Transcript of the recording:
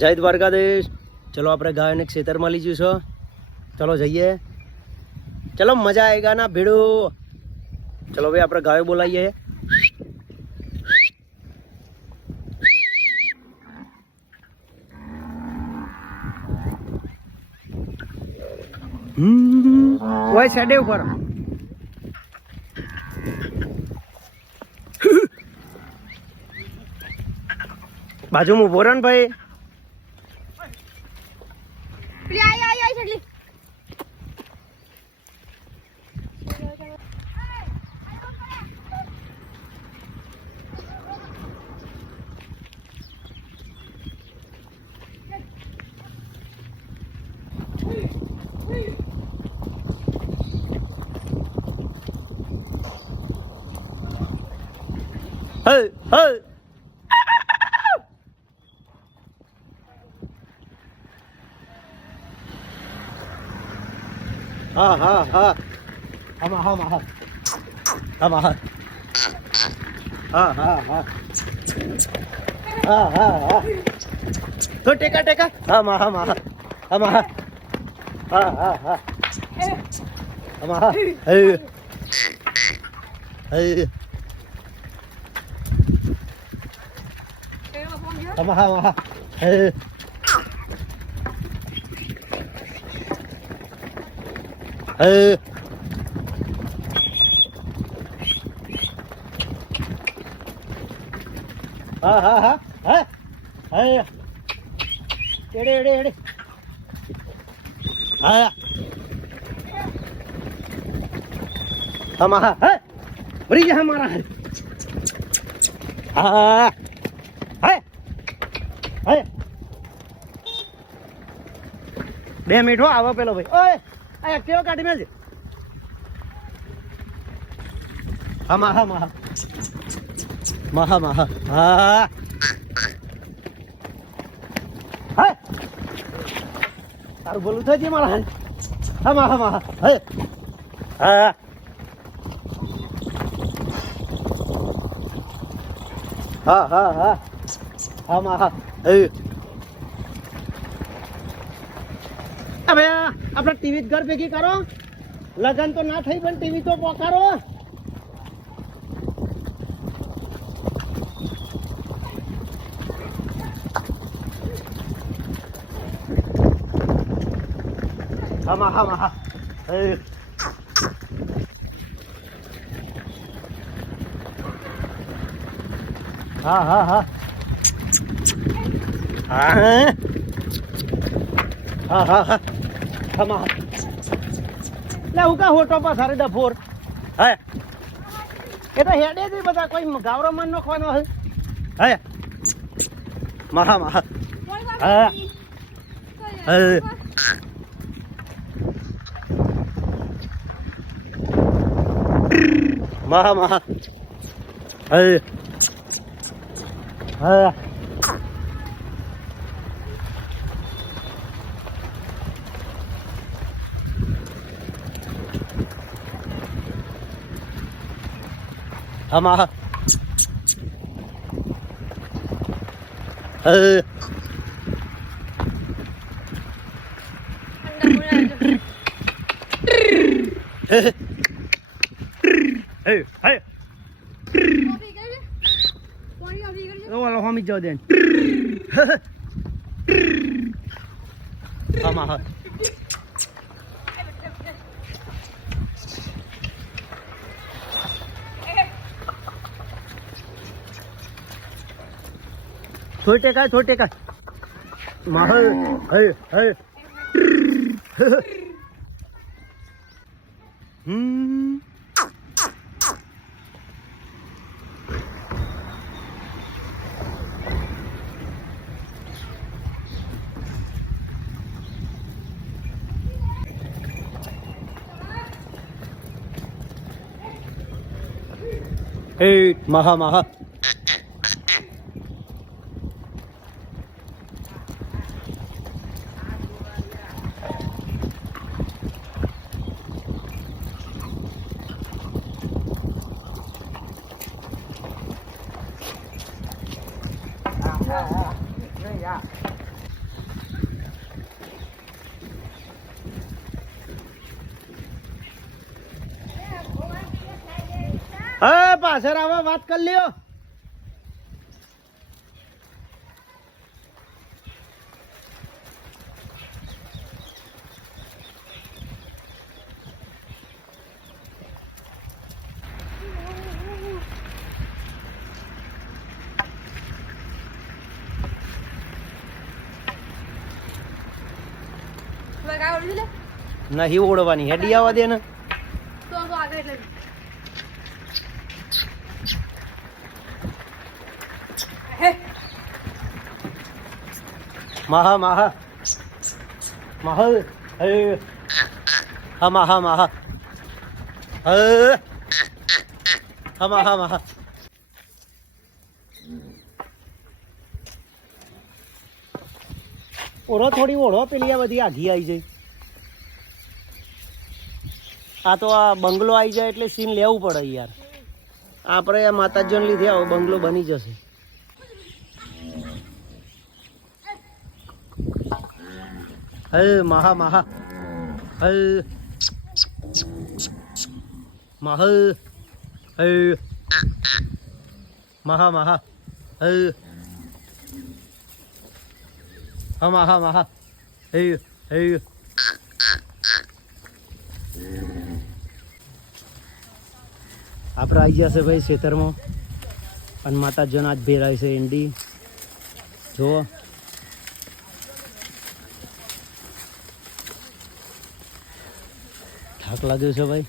જય દ્વારકાધીશ. ચલો આપણે ગાયને ખેતરમાં લીધું છે. ચલો જઈએ. ચલો મજા આવેગા ના ભીડો. ચલો ભાઈ આપણે ગાયો બોલાવીએ. ઓય સેડે ઉપર બાજુમાં ઉભો રહે ને ભાઈ. Hey, hey. Ha ha ha. Hama hama ha. Hama ha. Ha ha ha. Ha ha ha. To teka teka. Hama hama ha. Hama ha. Ha ha ha. Hama ha. Hey. Hey. Hama hama ha. Hey. Hey. Ha ha ha. Hey. Hey. Ede. Ha. Hama ha. Hey. Beri je hamaरा है. Ha. Hey. Hey. 2 minute હો આવો પેલો ભાઈ. ઓય આ Activa કાઢી મેલજે. હા હા તારું બોલું થઈ ગયું મારા. હા હવે આપણે ટીવી જ ઘર ભેગી કરો. લગન તો ના થઈ પણ ટીવી તો પોકારો. હા લે હું કા હોટો પર સારી ડફોર. હે એ તો હેડે જ બધા કોઈ ગાવરો મન નખવાનો હે. હે મહા હા મહા હે Hama. Hey. Hey. Walau kami jauh den. Hama. छोटे का माहौल है महा હા પાછળ આવા વાત કરી લ્યો. નહીં ઓળવાની હેડી આવવા દે ને. માહા માહા માહા હા માહા માહા હા માહા માહા. ઓળો થોડી ઓળો પેલી આ બધી આઘી આવી જાય. આ તો આ બંગલો આવી જાય એટલે સીન લેવું પડે યાર. આપણે આ માતાજીને લીધે આવો બંગલો બની જશે. હે માહા માહા હે માહા હે માહા માહા હે હા માહા માહા હે હે. આપણે આવી જશે ભાઈ ખેતરમાં અને માતાજીનો આજ ભેરાય છે ઈંડી જુઓ. થાક લાગ્યો છે ભાઈ.